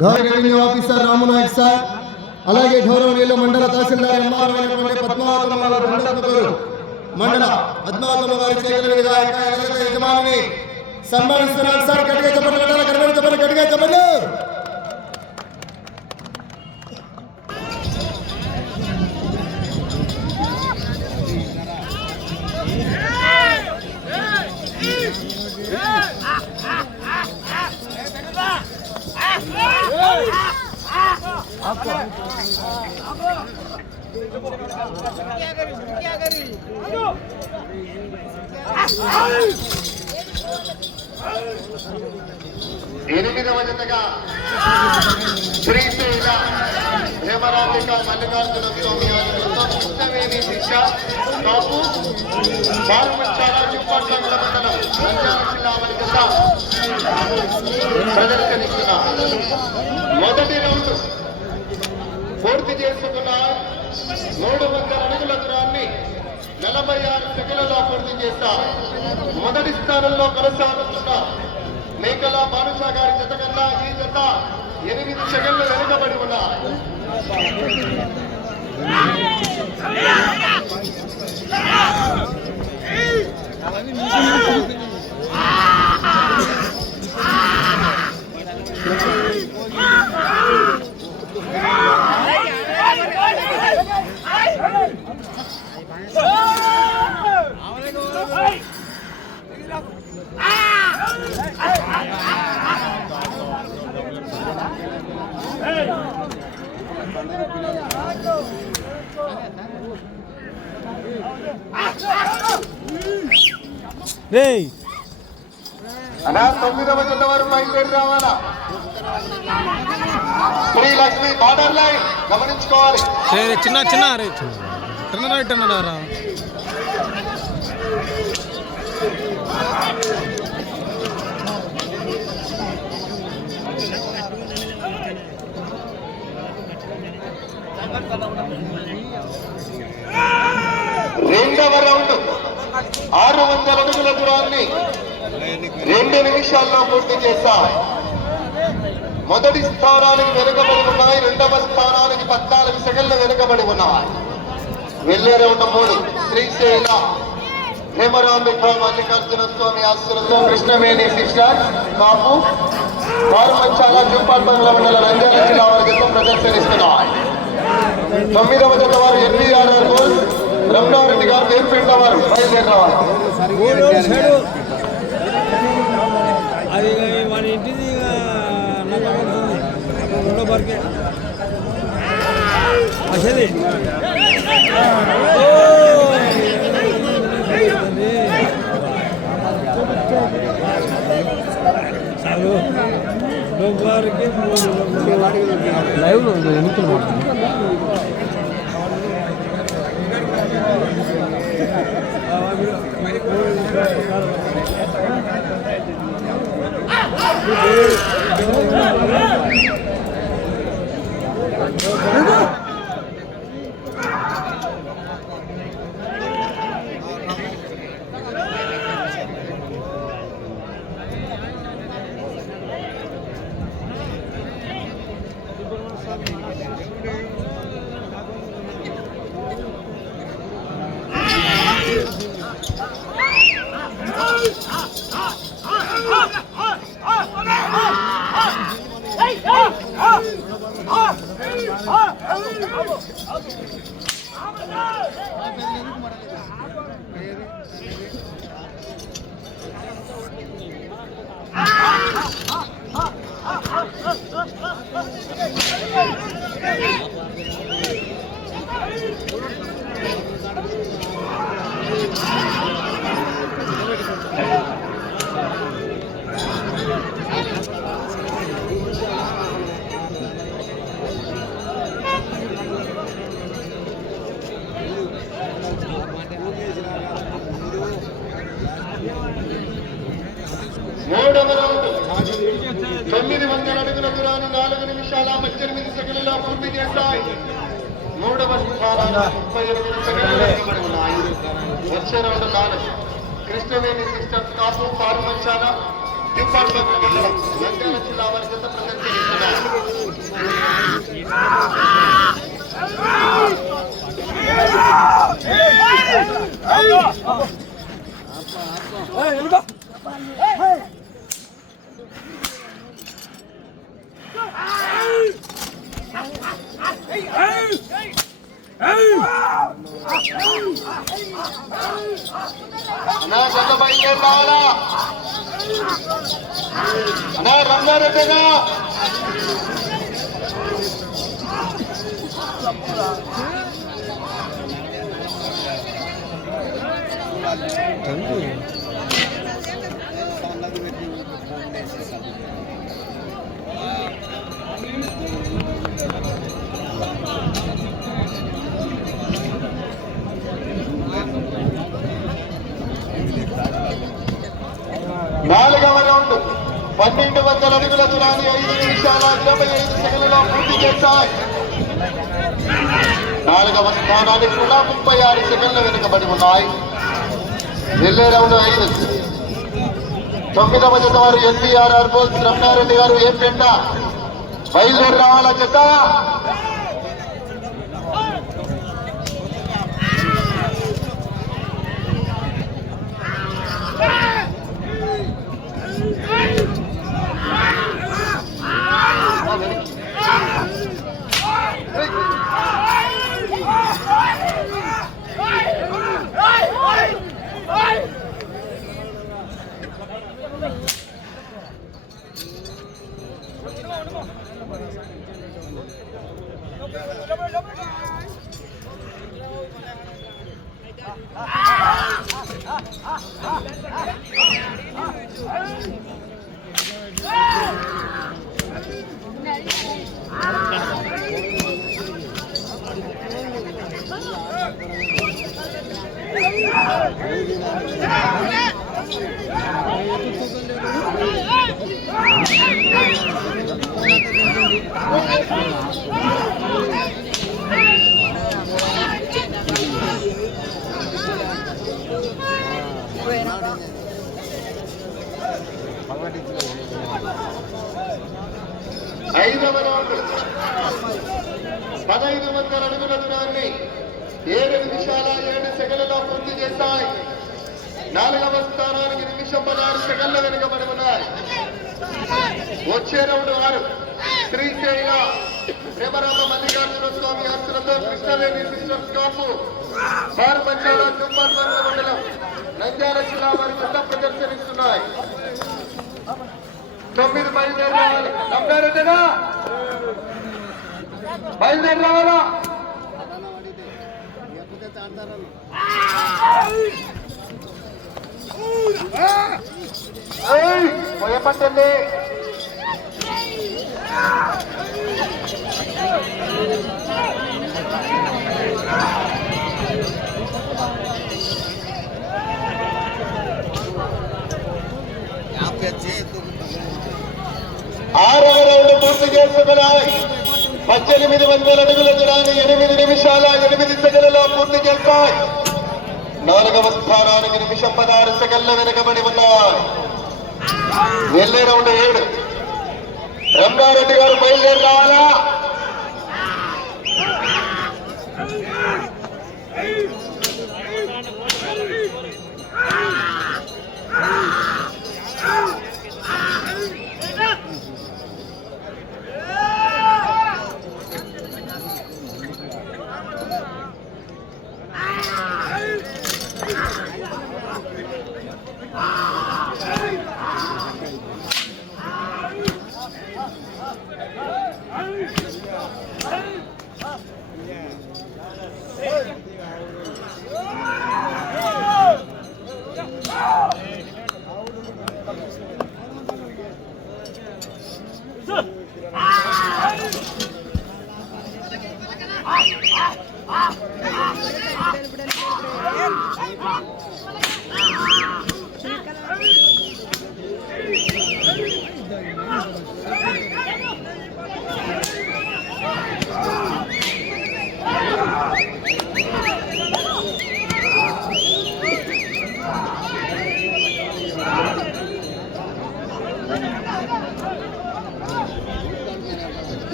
గౌరవ revenue officer Ram Nayak sir అలాగే గౌరవనీయులు మండల తహసీల్దార్ ఎంఆర్ఓ అయినటువంటి పద్మావతమ్మ గారు మండల పద్మావతమ్మ గారి చేతుల మీదుగా యజమానిని సన్మానిస్తున్నారు సార్ గట్టిగా చెప్పండి గట్టిగా కనబడి చెప్పండి గట్టిగా చెప్పండి Yeah! ఎనిమిదవ జతగా శ్రీశైల హేమరాంబిక మల్లికార్జున స్వామి వారి కృష్ణవేణి శిక్ష. కాపు బాలుమచ్చాల చిప్పట్ల మండలం నంద్యాల జిల్లా ప్రదర్శనిస్తున్నారు. మొదటి రౌండ్ పూర్తి చేసుకున్న మూడు వందల అడుగుల దూరాన్ని నలభై ఆరు సెకండ్లలో పూర్తి చేశారు మొదటి స్థానంలో కొనసాగుతున్న మేకల బానుషా గారి జత కన్నా ఈ జత ఎనిమిది సెకండ్లు వెనుకబడి ఉన్నా. రేయ్ అలా తొమ్మిదవ జత వారు బయలుదేరి రావాలా శ్రీ లక్ష్మి బార్డర్ లైన్ గమనించుకోవాలి రే రే, చిన్న చిన్న రే చిన్న టర్న్ రైట్ అన్నారా రెండవ రౌండ్ ఆరు వందల అడుగుల దూరాన్ని రెండు నిమిషాల్లో పూర్తి చేశాయి మొదటి స్థానానికి వెనుకబడి ఉన్నాయి రెండవ స్థానానికి పద్నాలుగు సెకండ్లు వెనుకబడి ఉన్నాయి. వెళ్ళే రౌండ్ మూడు. శ్రీశైల హేమరాంబిక మల్లికార్జున స్వామి ఆశ్రమంలో కృష్ణవేణి సిస్టర్ కాపు వారు మంచాల జూపాల్పంగల మండల నంద్యాల జిల్లా వారికి ప్రదర్శనిస్తున్నాయి. తొమ్మిదవ జత వారు ఎన్వీఆర్ గోల్డ్ రమణారెడ్డి గారు వేర్పేట వారు బయలుదేరి రావాలి సైడు అది ఇక మన ఇంటిది ఇక నాకు అవ్వదు. అక్కడ రెండో వరకే అసలు చాలు వారికి Ah! ముప్పై ఎనిమిది సెకండ్లు వెనుకబడి ఉన్నాయి వచ్చే రౌండ్ నాలుగు కృష్ణవేణి సిస్టర్స్ కాపు పాల్మంచాల డిపార్ట్మెంట్ మండలం నంద్యాల జిల్లా వారి చేత ప్రదర్శనిస్తున్నారు Hey! అన్నా రంగారెడ్డిగా నాలుగవ పన్నెండు వందల అడుగుల దూరాన్ని ఐదు నిమిషాల ఇరవై ఐదు సెకండ్లలో పూర్తి చేశాయి. నాలుగవ స్థానానికి కూడా ముప్పై ఆరు సెకండ్లు వెనుకబడి ఉన్నాయి. ఢిల్లీ రౌండ్ ఐదు. తొమ్మిదవ జత వారు ఎన్టీఆర్ఆర్ బోల్స్ రమణారెడ్డి గారు ఏం పెంట? బయలుదేరి రావాల జత? ఐదవ రౌండ్. పదహైదు వందల అడుగుల దూరాన్ని ఏడు నిమిషాల ఏడు సెకండ్లలో పూర్తి చేశాయి. నాలుగవ స్థానానికి నిమిషం పదహారు సెకండ్ల వెనుకబడి ఉన్నాయి. వచ్చే రౌండ్ ఆరు. శ్రీశైల ప్రేమరామ మల్లికార్జున స్వామి ఆస్తులతో కృష్ణవేణి సిస్టర్స్ కాపు బార్బంచాల దుబ్బార్బంచ మండలం నంద్యాల జిల్లా వారి కొత్త ప్రదర్శనిస్తున్నాయి. తొమ్మిది బయలుదేరి రావాలి నంబారెడ్డిగా బయలుదేరి. రావాలా పోయపట్టండి Yeah ఆరవ రౌండ్ పూర్తి చేసుకున్నాయి. పద్దెనిమిది వందల అడుగుల దూరాన్ని ఎనిమిది నిమిషాల ఎనిమిది సెకండ్లలో పూర్తి చేస్తాయి. నాలుగవ స్థానానికి నిమిషం పదహారు సెకండ్ల వెనుకబడి ఉన్నాయి. వెళ్ళే రౌండ్ ఏడు. రంగారెడ్డి గారు బయలుదేరి రావాలా Ah!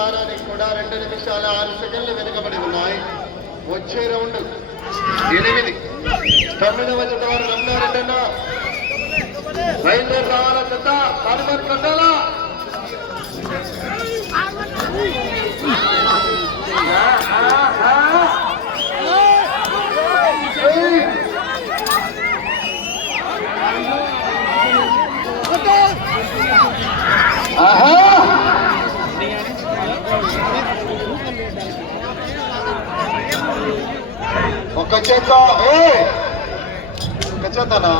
స్థానానికి కూడా రెండు నిమిషాల ఆరు సెకండ్లు వెనుకబడి ఉన్నాయి. వచ్చే రౌండ్ ఎనిమిది. తొమ్మిదవ జత వారు రమ్మారెడ్డన్న బయలుదేరి రావాల జత? హనుమన్ కట్టాలా ఆహా! ఒక చేత ఏ ఒక చేతనా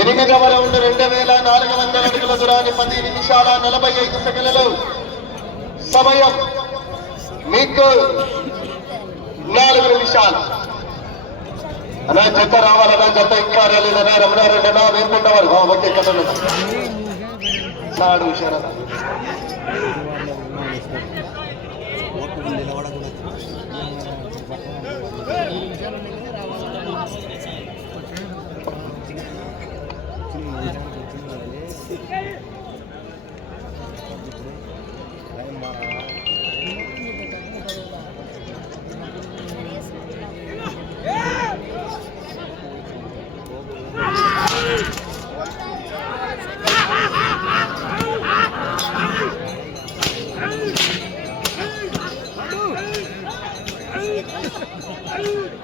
ఎనిమిదవ రౌండ్ రెండు వేల నాలుగు వందల అడుగుల దూరాన్ని పది నిమిషాల నలభై ఐదు సెకండ్లు సమయం మీకు నాలుగు నిమిషాలు. అలా జత రావాలన్నా జత ఇంకా రాలేదన్నా రమణారెడ్డి అన్నా వేపుకుంటావారు ఓకే लाड हुशार असतो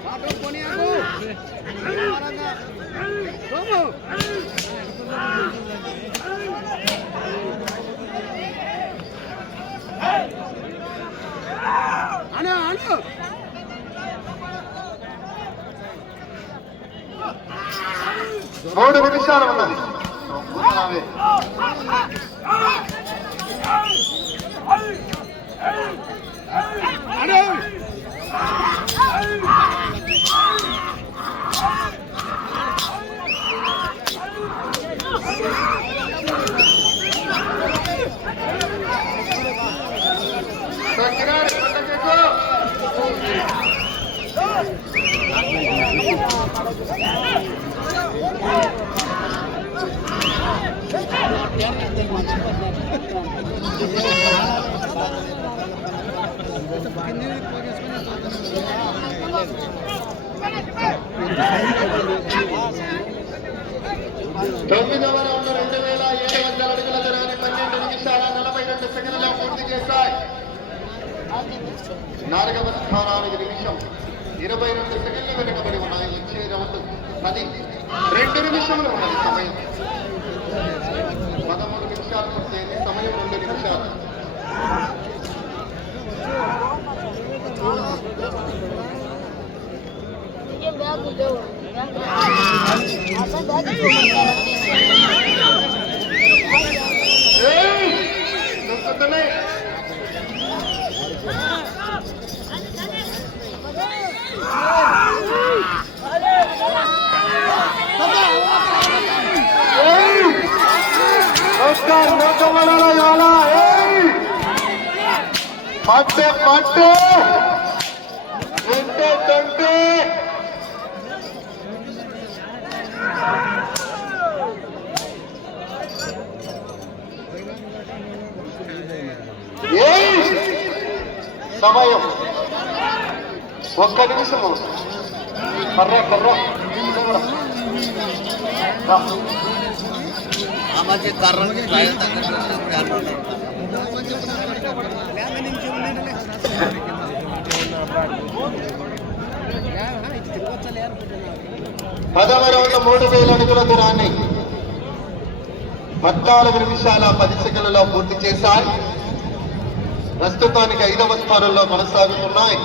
나병 보내하고 말한다 너무 안해 안해 너도 그렇지 않아 만나 너무 나네 తొమ్మిదవ రౌండ్ రెండు వేల ఏడు వందల అడుగుల దూరాన్ని పన్నెండు నిమిషాల నలభై రెండు సెకండ్లలో పూర్తి చేస్తాయి నాలుగవ స్థానానికి నిమిషం ఇరవై రెండు సెకండ్లు వెనుకబడి ఉన్నాయి వచ్చే రౌండ్ పది రెండు ఉన్నది సమయం పదమూడు నిమిషాలు పూర్తయింది సమయం రెండు నిమిషాలు ये बैग दो अपन ఏయ్! సమయం ఒక్క నిమిషము కర్ర కర్ర రా. పదవ రౌండ్ మూడు వేల అడుగుల దూరాన్ని పద్నాలుగు నిమిషాల పది సెకండ్లలో పూర్తి చేశాయి. ప్రస్తుతానికి ఐదవ స్థానంలో కొనసాగుతున్నాయి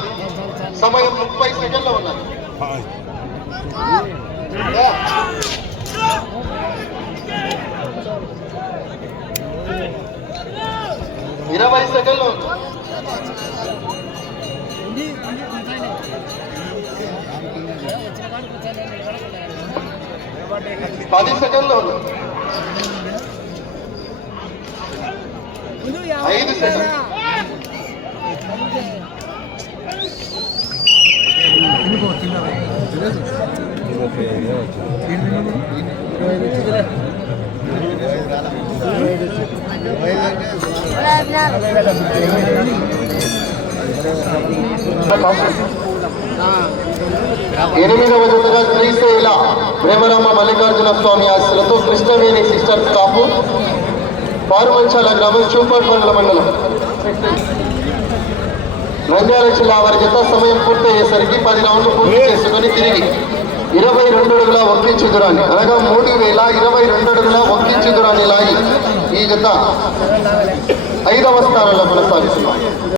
సమయం ముప్పై సెకండ్లు ఉన్నది. ఇరవై సెకండ్లు పది సెకండ్లు ఐదు సెకండ్లు ఎనిమిదవ జతగా శ్రీశైల ప్రేమరామ మల్లికార్జున స్వామి ఆశలతో కృష్ణవేణి సిస్టర్ కాపు పారుమంచాల గ్రామం మండల మండలం. నంద్యాల జిల్లా వారి జత సమయం పూర్తి అయ్యేసరికి పది రౌండ్లు పూర్తి చేసుకుని తిరిగి ఇరవై రెండు అడుగుల ఒక్కించు దూరాన్ని అనగా మూడు వేల ఇరవై రెండు అడుగుల ఒక్కించు దూరాన్ని లాగి ఈ జత ఐదవ స్థానంలో కొనసాగుతున్నాయి